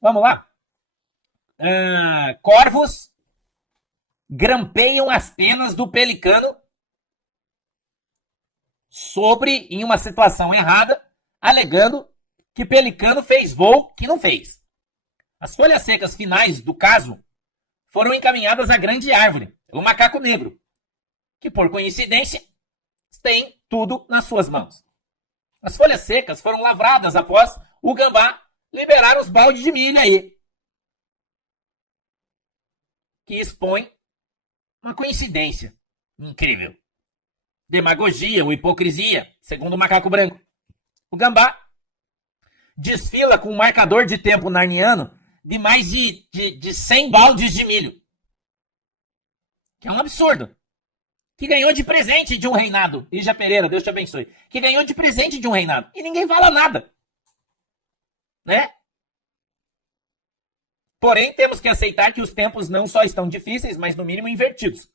Vamos lá. Corvos grampeiam as penas do pelicano em uma situação errada, alegando que pelicano fez voo que não fez. As folhas secas finais do caso foram encaminhadas à grande árvore, o macaco negro, que por coincidência tem tudo nas suas mãos. As folhas secas foram lavradas após o gambá liberar os baldes de milho aí, que expõe uma coincidência incrível. Demagogia ou hipocrisia, segundo o macaco branco. O gambá desfila com um marcador de tempo narniano de mais de 100 baldes de milho. Que é um absurdo. Que ganhou de presente de um reinado. Ija Pereira, Deus te abençoe. Que ganhou de presente de um reinado. E ninguém fala nada. Né? Porém, temos que aceitar que os tempos não só estão difíceis, mas no mínimo invertidos.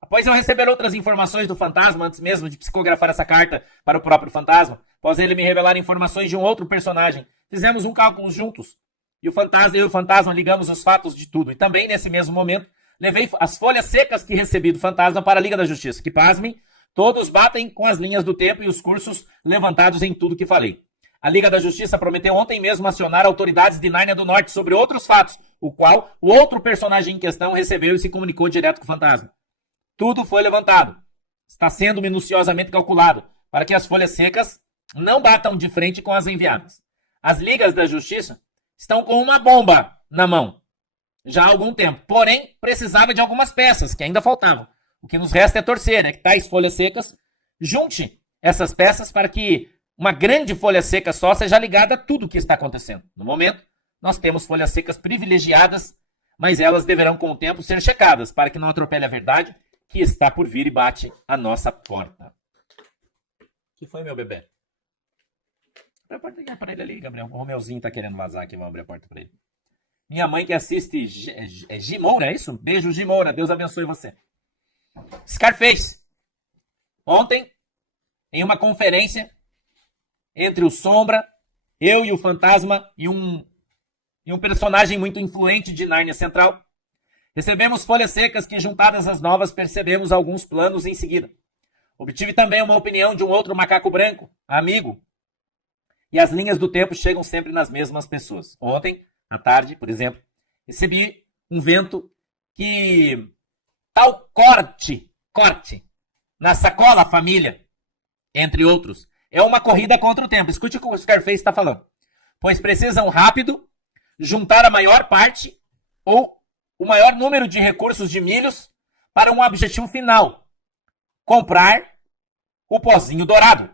Após eu receber outras informações do fantasma, antes mesmo de psicografar essa carta para o próprio fantasma, após ele me revelar informações de um outro personagem, fizemos um cálculo juntos. E eu e o fantasma ligamos os fatos de tudo. E também, nesse mesmo momento, levei as folhas secas que recebi do fantasma para a Liga da Justiça. Que, pasmem, todos batem com as linhas do tempo e os cursos levantados em tudo que falei. A Liga da Justiça prometeu ontem mesmo acionar autoridades de Nárnia do Norte sobre outros fatos, o qual o outro personagem em questão recebeu e se comunicou direto com o fantasma. Tudo foi levantado. Está sendo minuciosamente calculado para que as folhas secas não batam de frente com as enviadas. As Ligas da Justiça estão com uma bomba na mão já há algum tempo. Porém, precisava de algumas peças que ainda faltavam. O que nos resta é torcer, né? Que tais folhas secas junte essas peças para que uma grande folha seca só seja ligada a tudo o que está acontecendo. No momento, nós temos folhas secas privilegiadas, mas elas deverão com o tempo ser checadas para que não atropele a verdade que está por vir e bate a nossa porta. O que foi, meu bebê? Abre a porta para ele ali, Gabriel. O Romeuzinho tá querendo vazar aqui, vamos abrir a porta para ele. Minha mãe que assiste Gimoura, é isso? Beijo, Gimoura. Deus abençoe você. Scarface. Ontem, em uma conferência entre o Sombra, eu e o Fantasma e um personagem muito influente de Nárnia Central, recebemos folhas secas que, juntadas às novas, percebemos alguns planos em seguida. Obtive também uma opinião de um outro macaco branco, amigo. E as linhas do tempo chegam sempre nas mesmas pessoas. Ontem, à tarde, por exemplo, recebi um vento que tal corte na sacola família, entre outros, é uma corrida contra o tempo. Escute o que o Scarface está falando. Pois precisam rápido juntar a maior parte ou o maior número de recursos de milhos para um objetivo final: comprar o pozinho dourado.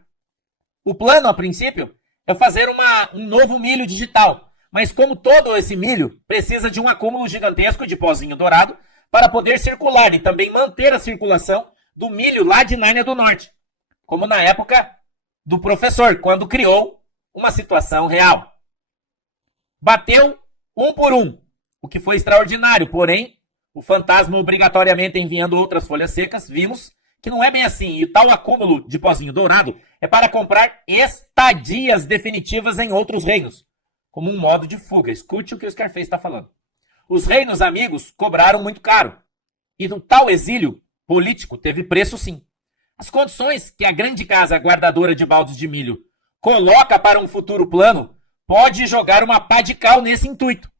O plano, a princípio, é fazer um novo milho digital. Mas como todo esse milho precisa de um acúmulo gigantesco de pozinho dourado para poder circular e também manter a circulação do milho lá de Nárnia do Norte. Como na época do professor, quando criou uma situação real. Bateu um por um, o que foi extraordinário. Porém, o fantasma obrigatoriamente enviando outras folhas secas, vimos que não é bem assim. E tal acúmulo de pozinho dourado é para comprar estadias definitivas em outros reinos, como um modo de fuga. Escute o que o Scarface está falando. Os reinos amigos cobraram muito caro. E no tal exílio político teve preço sim. As condições que a grande casa guardadora de baldes de milho coloca para um futuro plano pode jogar uma pá de cal nesse intuito.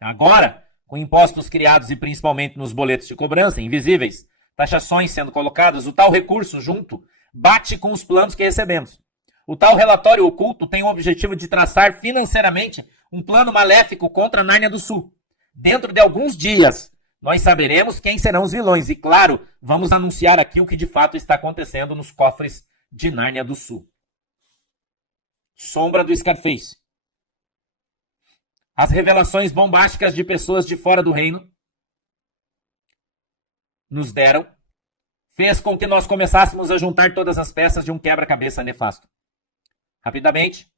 Agora, com impostos criados e principalmente nos boletos de cobrança, invisíveis, taxações sendo colocadas, o tal recurso junto bate com os planos que recebemos. O tal relatório oculto tem o objetivo de traçar financeiramente um plano maléfico contra a Nárnia do Sul. Dentro de alguns dias, nós saberemos quem serão os vilões. E, claro, vamos anunciar aqui o que de fato está acontecendo nos cofres de Nárnia do Sul. Sombra do Scarface. As revelações bombásticas de pessoas de fora do reino nos deram, fez com que nós começássemos a juntar todas as peças de um quebra-cabeça nefasto. Rapidamente,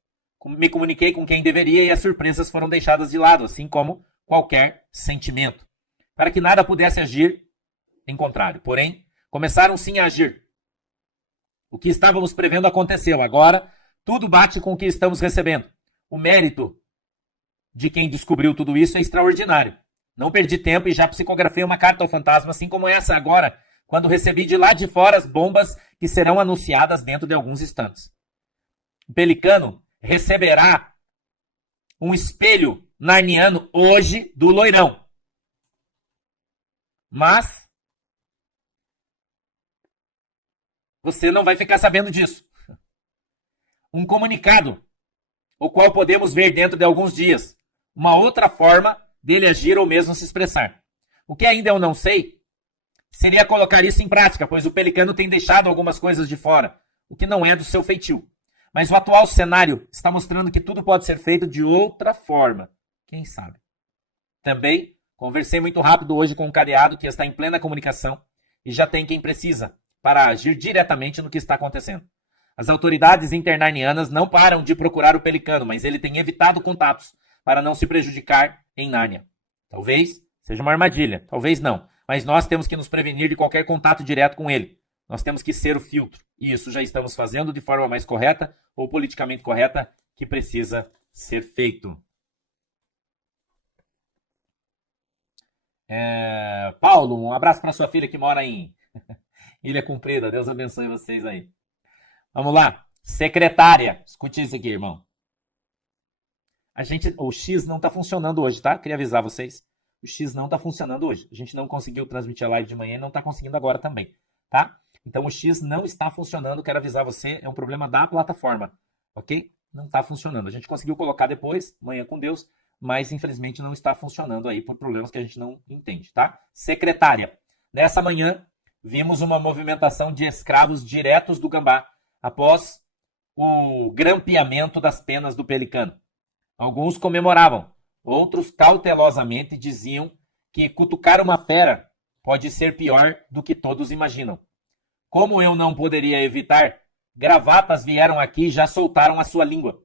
me comuniquei com quem deveria e as surpresas foram deixadas de lado, assim como qualquer sentimento, para que nada pudesse agir em contrário. Porém, começaram sim a agir. O que estávamos prevendo aconteceu. Agora, tudo bate com o que estamos recebendo. O mérito de quem descobriu tudo isso é extraordinário. Não perdi tempo e já psicografei uma carta ao fantasma, assim como essa agora, quando recebi de lá de fora as bombas que serão anunciadas dentro de alguns instantes. O Pelicano receberá um espelho narniano hoje do Loirão. Mas você não vai ficar sabendo disso. Um comunicado, o qual podemos ver dentro de alguns dias. Uma outra forma dele agir ou mesmo se expressar. O que ainda eu não sei seria colocar isso em prática, pois o Pelicano tem deixado algumas coisas de fora, o que não é do seu feitio. Mas o atual cenário está mostrando que tudo pode ser feito de outra forma. Quem sabe? Também conversei muito rápido hoje com um cadeado que está em plena comunicação e já tem quem precisa para agir diretamente no que está acontecendo. As autoridades internarnianas não param de procurar o Pelicano, mas ele tem evitado contatos para não se prejudicar em Nárnia. Talvez seja uma armadilha, talvez não, mas nós temos que nos prevenir de qualquer contato direto com ele. Nós temos que ser o filtro, e isso já estamos fazendo de forma mais correta ou politicamente correta que precisa ser feito. Paulo, um abraço para sua filha que mora em Ilha Comprida. Deus abençoe vocês aí. Vamos lá. Secretária. Escute isso aqui, irmão. O X não está funcionando hoje, tá? Queria avisar vocês. O X não está funcionando hoje. A gente não conseguiu transmitir a live de manhã e não está conseguindo agora também, tá? Então o X não está funcionando. Quero avisar você. É um problema da plataforma, ok? Não está funcionando. A gente conseguiu colocar depois, amanhã com Deus, mas infelizmente não está funcionando aí por problemas que a gente não entende, tá? Secretária. Nessa manhã, vimos uma movimentação de escravos diretos do Gambá após o grampeamento das penas do Pelicano. Alguns comemoravam, outros cautelosamente diziam que cutucar uma fera pode ser pior do que todos imaginam. Como eu não poderia evitar, gravatas vieram aqui e já soltaram a sua língua.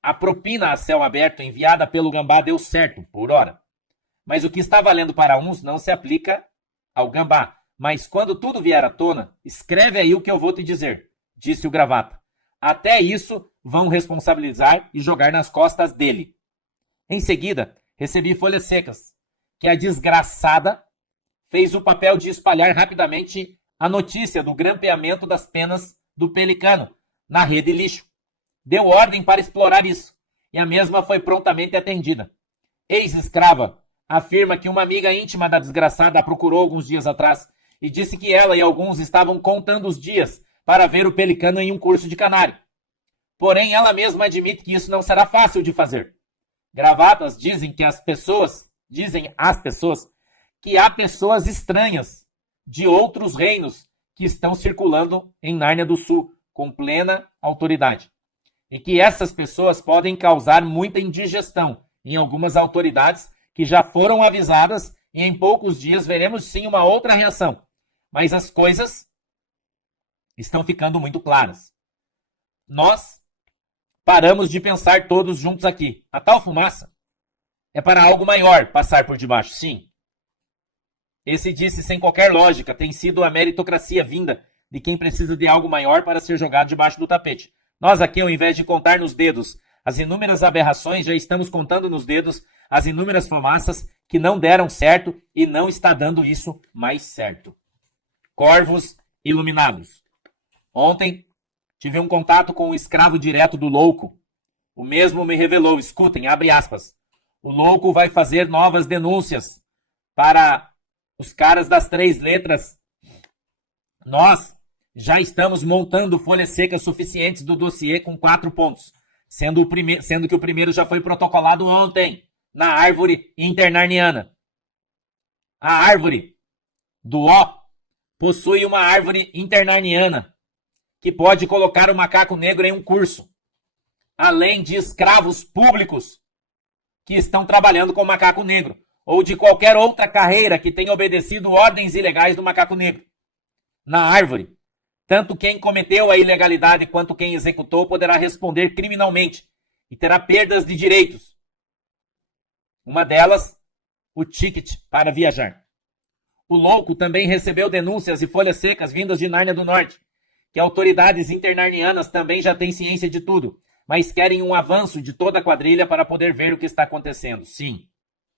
A propina a céu aberto enviada pelo Gambá deu certo, por hora. Mas o que está valendo para uns não se aplica ao Gambá. Mas quando tudo vier à tona, escreve aí o que eu vou te dizer, disse o Gravata. Até isso vão responsabilizar e jogar nas costas dele. Em seguida, recebi folhas secas, que a desgraçada fez o papel de espalhar rapidamente a notícia do grampeamento das penas do Pelicano na rede lixo. Deu ordem para explorar isso, e a mesma foi prontamente atendida. Ex-escrava afirma que uma amiga íntima da desgraçada a procurou alguns dias atrás e disse que ela e alguns estavam contando os dias para ver o Pelicano em um curso de canário. Porém, ela mesma admite que isso não será fácil de fazer. Gravatas dizem às pessoas que há pessoas estranhas de outros reinos que estão circulando em Nárnia do Sul com plena autoridade. E que essas pessoas podem causar muita indigestão em algumas autoridades que já foram avisadas e em poucos dias veremos sim uma outra reação. Mas as coisas estão ficando muito claras. Nós paramos de pensar todos juntos aqui. A tal fumaça é para algo maior passar por debaixo, sim. Esse disse sem qualquer lógica tem sido a meritocracia vinda de quem precisa de algo maior para ser jogado debaixo do tapete. Nós aqui, ao invés de contar nos dedos as inúmeras aberrações, já estamos contando nos dedos as inúmeras fumaças que não deram certo e não está dando isso mais certo. Corvos iluminados. Ontem, tive um contato com o escravo direto do louco. O mesmo me revelou, escutem, abre aspas, o louco vai fazer novas denúncias para os caras das 3 letras. Nós já estamos montando folhas secas suficientes do dossiê com 4 pontos, sendo que o primeiro já foi protocolado ontem, na árvore internarniana. A árvore do O possui uma árvore internarniana que pode colocar o macaco negro em um curso, além de escravos públicos que estão trabalhando com o macaco negro, ou de qualquer outra carreira que tenha obedecido ordens ilegais do macaco negro. Na árvore, tanto quem cometeu a ilegalidade quanto quem executou poderá responder criminalmente e terá perdas de direitos. Uma delas, o ticket para viajar. O louco também recebeu denúncias e folhas secas vindas de Nárnia do Norte, que autoridades internarnianas também já têm ciência de tudo, mas querem um avanço de toda a quadrilha para poder ver o que está acontecendo. Sim,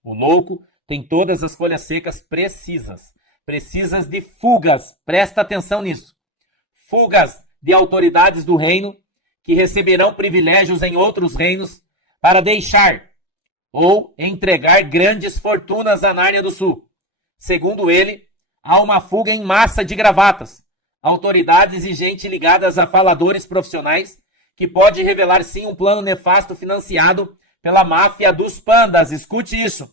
o louco tem todas as folhas secas precisas de fugas, presta atenção nisso. Fugas de autoridades do reino que receberão privilégios em outros reinos para deixar ou entregar grandes fortunas à Nárnia do Sul. Segundo ele, há uma fuga em massa de gravatas, autoridades e gente ligadas a faladores profissionais que pode revelar sim um plano nefasto financiado pela máfia dos pandas. Escute isso.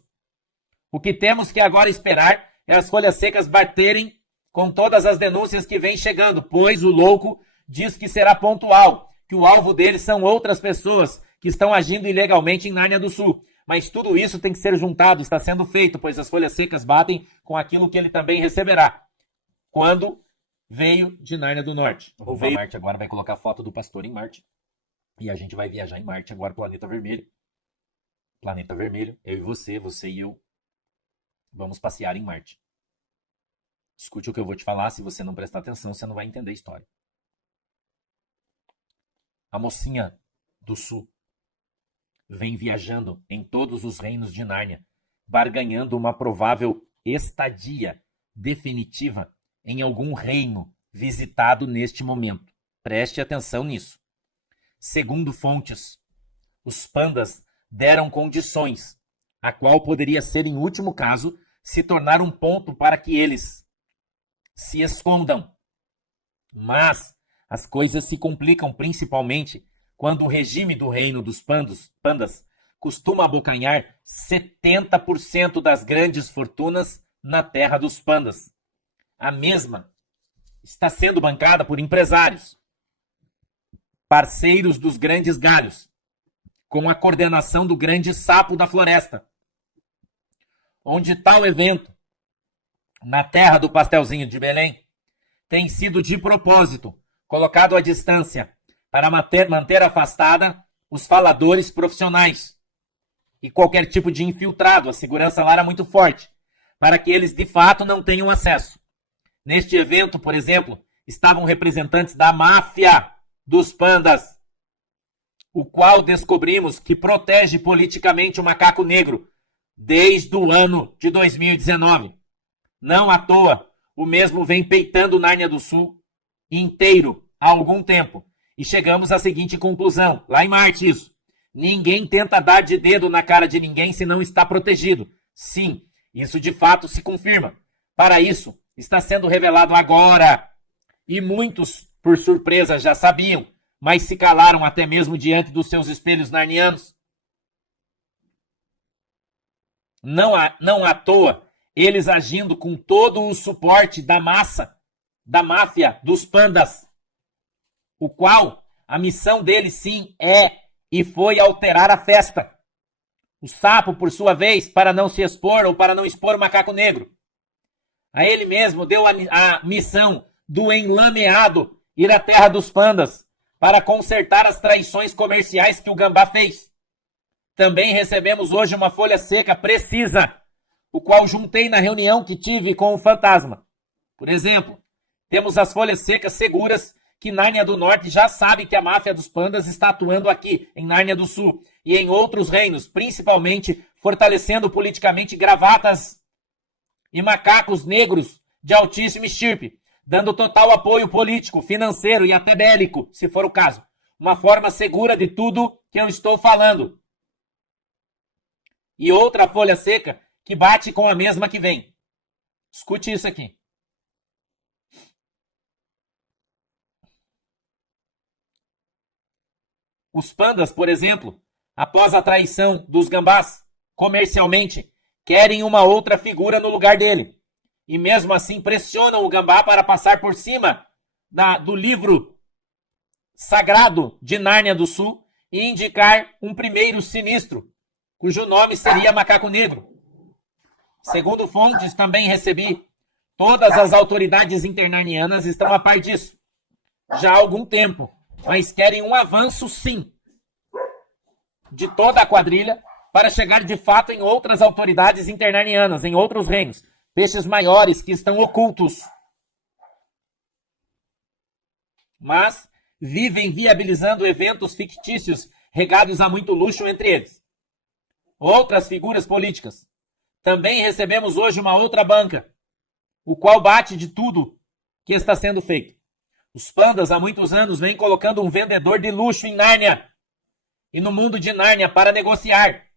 O que temos que agora esperar é as folhas secas baterem com todas as denúncias que vêm chegando, pois o louco diz que será pontual, que o alvo deles são outras pessoas que estão agindo ilegalmente em Nárnia do Sul. Mas tudo isso tem que ser juntado, está sendo feito, pois as folhas secas batem com aquilo que ele também receberá quando veio de Nárnia do Norte. O Marte agora vai colocar foto do pastor em Marte. E a gente vai viajar em Marte agora, planeta vermelho. Planeta vermelho, eu e você e eu. Vamos passear em Marte. Escute o que eu vou te falar, se você não prestar atenção, você não vai entender a história. A mocinha do sul vem viajando em todos os reinos de Nárnia, barganhando uma provável estadia definitiva em algum reino visitado neste momento. Preste atenção nisso. Segundo fontes, os pandas deram condições, a qual poderia ser, em último caso, se tornar um ponto para que eles se escondam. Mas as coisas se complicam principalmente quando o regime do reino dos pandas costuma abocanhar 70% das grandes fortunas na terra dos pandas. A mesma está sendo bancada por empresários, parceiros dos grandes galhos, com a coordenação do grande sapo da floresta, onde tal evento, na terra do pastelzinho de Belém, tem sido de propósito colocado à distância para manter afastada os faladores profissionais e qualquer tipo de infiltrado. A segurança lá era muito forte, para que eles de fato não tenham acesso. Neste evento, por exemplo, estavam representantes da máfia dos pandas, o qual descobrimos que protege politicamente o macaco negro desde o ano de 2019. Não à toa, o mesmo vem peitando Nárnia do Sul inteiro há algum tempo. E chegamos à seguinte conclusão, lá em Marte isso. Ninguém tenta dar de dedo na cara de ninguém se não está protegido. Sim, isso de fato se confirma. Para isso, está sendo revelado agora. E muitos, por surpresa, já sabiam, mas se calaram até mesmo diante dos seus espelhos narnianos. Não à toa, eles agindo com todo o suporte da massa, da máfia dos pandas, o qual a missão deles sim é e foi alterar a festa. O sapo, por sua vez, para não se expor ou para não expor o macaco negro. A ele mesmo deu a missão do enlameado ir à terra dos pandas para consertar as traições comerciais que o gambá fez. Também recebemos hoje uma folha seca precisa, o qual juntei na reunião que tive com o fantasma. Por exemplo, temos as folhas secas seguras que Nárnia do Norte já sabe que a máfia dos pandas está atuando aqui, em Nárnia do Sul, e em outros reinos, principalmente fortalecendo politicamente gravatas e macacos negros de altíssima estirpe, dando total apoio político, financeiro e até bélico, se for o caso. Uma forma segura de tudo que eu estou falando. E outra folha seca que bate com a mesma que vem. Escute isso aqui. Os pandas, por exemplo, após a traição dos gambás, comercialmente, querem uma outra figura no lugar dele. E mesmo assim pressionam o gambá para passar por cima do livro sagrado de Nárnia do Sul e indicar um primeiro sinistro, cujo nome seria Macaco Negro. Segundo fontes, também recebi, todas as autoridades internarnianas estão a par disso, já há algum tempo, mas querem um avanço, sim, de toda a quadrilha para chegar de fato em outras autoridades internarnianas, em outros reinos, peixes maiores que estão ocultos. Mas vivem viabilizando eventos fictícios regados a muito luxo entre eles. Outras figuras políticas. Também recebemos hoje uma outra banca, o qual bate de tudo que está sendo feito. Os pandas há muitos anos vêm colocando um vendedor de luxo em Nárnia e no mundo de Nárnia para negociar.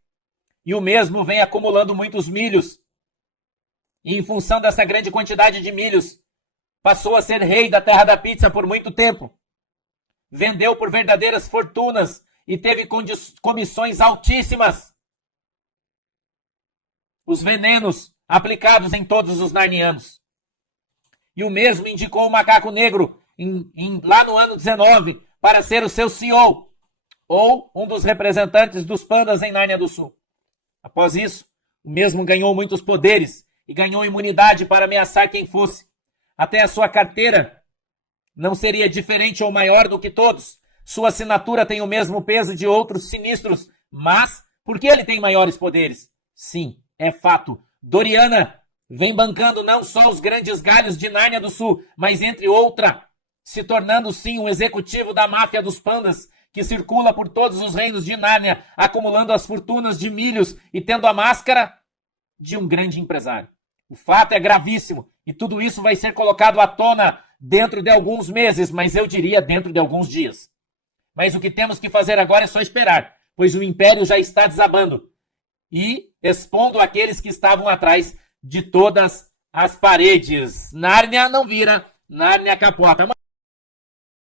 E o mesmo vem acumulando muitos milhos. E em função dessa grande quantidade de milhos, passou a ser rei da terra da pizza por muito tempo. Vendeu por verdadeiras fortunas e teve comissões altíssimas. Os venenos aplicados em todos os narnianos. E o mesmo indicou o macaco negro lá no ano 19 para ser o seu CEO, ou um dos representantes dos pandas em Nárnia do Sul. Após isso, o mesmo ganhou muitos poderes e ganhou imunidade para ameaçar quem fosse. Até a sua carteira não seria diferente ou maior do que todos. Sua assinatura tem o mesmo peso de outros sinistros, mas por que ele tem maiores poderes? Sim, é fato. Doriana vem bancando não só os grandes galhos de Nárnia do Sul, mas entre outra, se tornando sim um executivo da máfia dos pandas, que circula por todos os reinos de Nárnia, acumulando as fortunas de milhos e tendo a máscara de um grande empresário. O fato é gravíssimo e tudo isso vai ser colocado à tona dentro de alguns meses, mas eu diria dentro de alguns dias. Mas o que temos que fazer agora é só esperar, pois o império já está desabando e expondo aqueles que estavam atrás de todas as paredes. Nárnia não vira, Nárnia capota.